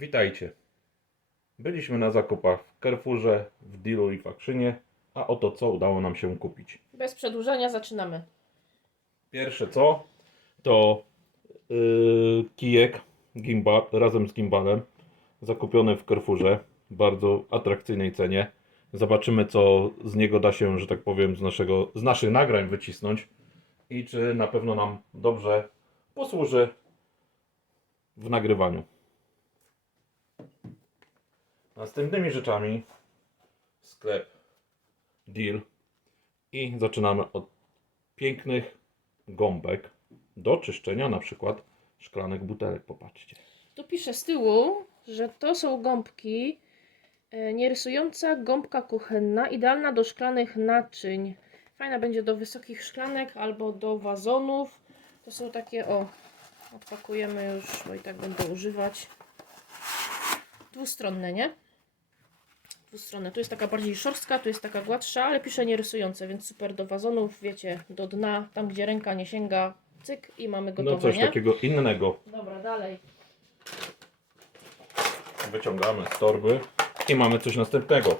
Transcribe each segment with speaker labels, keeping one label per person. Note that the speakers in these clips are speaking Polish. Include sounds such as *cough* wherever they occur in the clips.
Speaker 1: Witajcie. Byliśmy na zakupach w Carrefourze, w Dealu i w Akrzynie, a oto co udało nam się kupić.
Speaker 2: Bez przedłużania zaczynamy.
Speaker 1: Pierwsze co, to yy, kijek gimbal, razem z gimbalem, zakupiony w Carrefourze, w bardzo atrakcyjnej cenie. Zobaczymy co z niego da się, że tak powiem, z, naszego, z naszych nagrań wycisnąć i czy na pewno nam dobrze posłuży w nagrywaniu. Następnymi rzeczami sklep Deal i zaczynamy od pięknych gąbek do czyszczenia na przykład szklanek butelek. Popatrzcie.
Speaker 2: Tu pisze z tyłu, że to są gąbki e, nierysująca gąbka kuchenna, idealna do szklanych naczyń. Fajna będzie do wysokich szklanek albo do wazonów. To są takie, o, odpakujemy już, bo i tak będę używać. Dwustronne, nie? Dwustronne. Tu jest taka bardziej szorstka, tu jest taka gładsza, ale pisze nierysujące, więc super do wazonów, wiecie, do dna, tam gdzie ręka nie sięga, cyk i mamy gotowe,
Speaker 1: No coś
Speaker 2: nie?
Speaker 1: takiego innego
Speaker 2: Dobra, dalej.
Speaker 1: wyciągamy z torby i mamy coś następnego.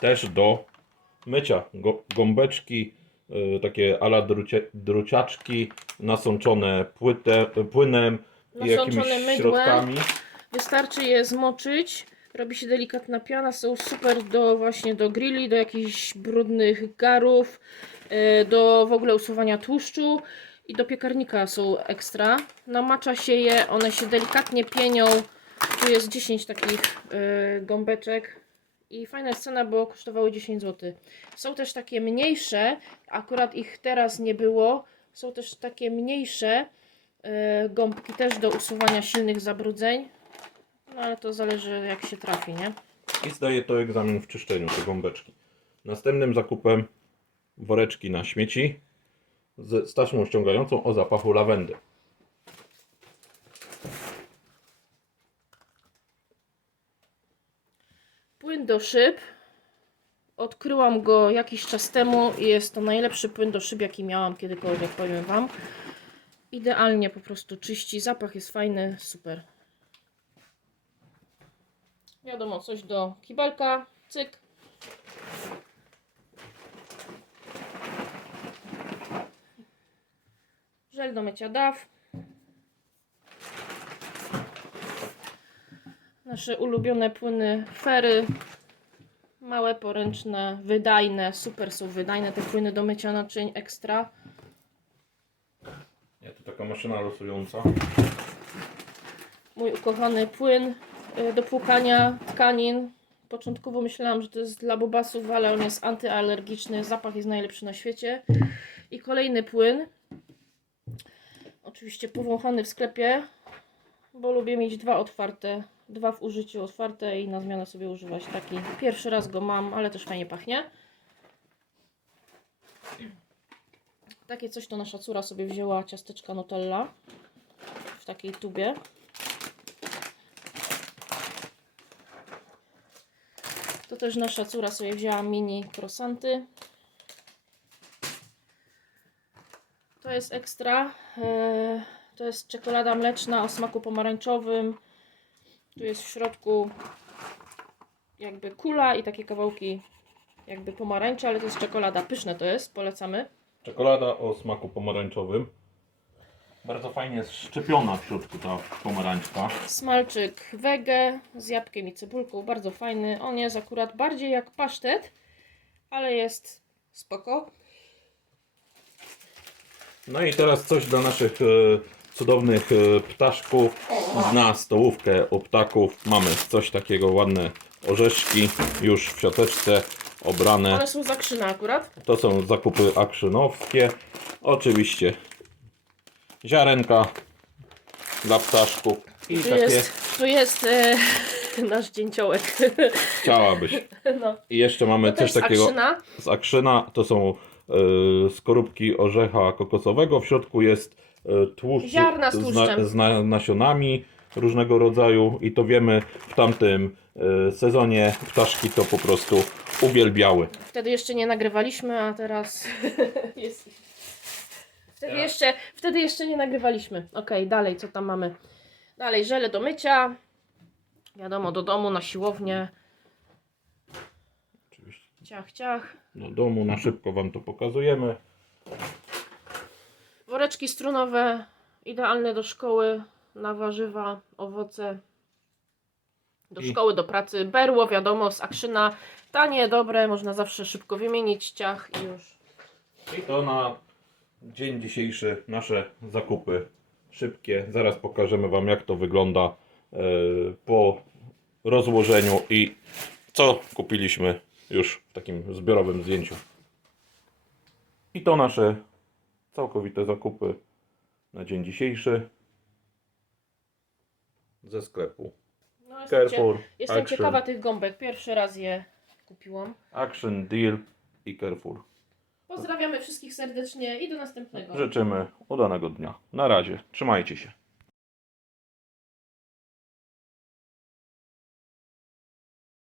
Speaker 1: Też do mycia. Go, gąbeczki, y, takie ala drucie, druciaczki nasączone płytę, płynem i jakimiś
Speaker 2: mydłem.
Speaker 1: środkami.
Speaker 2: Wystarczy je zmoczyć. Robi się delikatna piana. Są super do właśnie do grilli, do jakichś brudnych garów, e, do w ogóle usuwania tłuszczu i do piekarnika są ekstra. Namacza się je, one się delikatnie pienią. Tu jest 10 takich e, gąbeczek. I fajna cena, bo kosztowały 10 zł. Są też takie mniejsze, akurat ich teraz nie było. Są też takie mniejsze e, gąbki też do usuwania silnych zabrudzeń. No ale to zależy jak się trafi, nie?
Speaker 1: i zdaje to egzamin w czyszczeniu te gąbeczki. Następnym zakupem woreczki na śmieci z, z taśmą ściągającą o zapachu lawendy.
Speaker 2: Płyn do szyb. Odkryłam go jakiś czas temu i jest to najlepszy płyn do szyb jaki miałam kiedykolwiek, powiem Wam. Idealnie po prostu czyści, zapach jest fajny, super. Wiadomo, coś do kibelka, cyk. Żel do mycia daw. Nasze ulubione płyny fery. Małe, poręczne, wydajne. Super są wydajne te płyny do mycia naczyń ekstra.
Speaker 1: Nie, to taka maszyna losująca.
Speaker 2: Mój ukochany płyn do płukania tkanin. Początkowo myślałam, że to jest dla bobasów, ale on jest antyalergiczny. Zapach jest najlepszy na świecie. I kolejny płyn. Oczywiście powąchany w sklepie, bo lubię mieć dwa otwarte. Dwa w użyciu otwarte i na zmianę sobie używać taki. Pierwszy raz go mam, ale też fajnie pachnie. Takie coś to nasza córa sobie wzięła ciasteczka Nutella w takiej tubie. To też nasza córa sobie wzięła mini croissanty. To jest ekstra. e, To jest czekolada mleczna o smaku pomarańczowym. Tu jest w środku jakby kula i takie kawałki jakby pomarańczy, ale to jest czekolada. Pyszne to jest, polecamy.
Speaker 1: Czekolada o smaku pomarańczowym. Bardzo fajnie jest szczepiona w środku ta pomarańczka.
Speaker 2: Smalczyk wege z jabłkiem i cebulką, bardzo fajny. On jest akurat bardziej jak pasztet, ale jest spoko.
Speaker 1: No i teraz coś dla naszych e, cudownych e, ptaszków. Na stołówkę u ptaków mamy coś takiego ładne orzeszki już w siateczce obrane.
Speaker 2: One są zakrzyna akurat.
Speaker 1: To są zakupy akrzynowskie. Oczywiście ziarenka dla ptaszków i
Speaker 2: Tu
Speaker 1: takie
Speaker 2: jest, tu jest e, *laughs* nasz dzięciołek. *laughs*
Speaker 1: chciałabyś.
Speaker 2: No.
Speaker 1: I jeszcze mamy
Speaker 2: To
Speaker 1: coś
Speaker 2: jest
Speaker 1: takiego
Speaker 2: akrzyna.
Speaker 1: z akrzyna. To są e, skorupki orzecha kokosowego. W środku jest e, tłuszcz
Speaker 2: Ziarna z tłuszczem.
Speaker 1: z na, nasionami różnego rodzaju i to wiemy w tamtym e, sezonie ptaszki to po prostu uwielbiały.
Speaker 2: Wtedy jeszcze nie nagrywaliśmy, a teraz *laughs* jest. Wtedy
Speaker 1: Teraz-
Speaker 2: jeszcze, wtedy jeszcze nie nagrywaliśmy. Ok, dalej, co tam mamy? Dalej, żele do mycia. Wiadomo, do domu, na siłownię.
Speaker 1: Oczywiście
Speaker 2: Ciach, ciach.
Speaker 1: do domu na szybko Wam to pokazujemy.
Speaker 2: Woreczki strunowe, idealne do szkoły, na warzywa, owoce. Do
Speaker 1: I-
Speaker 2: szkoły, do pracy. Berło, wiadomo, z akrzyna. Tanie, dobre, można zawsze szybko wymienić, ciach i już.
Speaker 1: I to na dzień dzisiejszy nasze zakupy szybkie. Zaraz pokażemy Wam jak to wygląda e, po rozłożeniu i co kupiliśmy już w takim zbiorowym zdjęciu. I to nasze całkowite zakupy na dzień dzisiejszy ze sklepu
Speaker 2: No, jestem, cie,
Speaker 1: Carrefour,
Speaker 2: jestem
Speaker 1: Action,
Speaker 2: ciekawa tych gąbek. Pierwszy raz je kupiłam.
Speaker 1: Action Deal i Carrefour.
Speaker 2: Pozdrawiamy wszystkich serdecznie i do następnego.
Speaker 1: Życzymy udanego dnia. Na razie, trzymajcie się.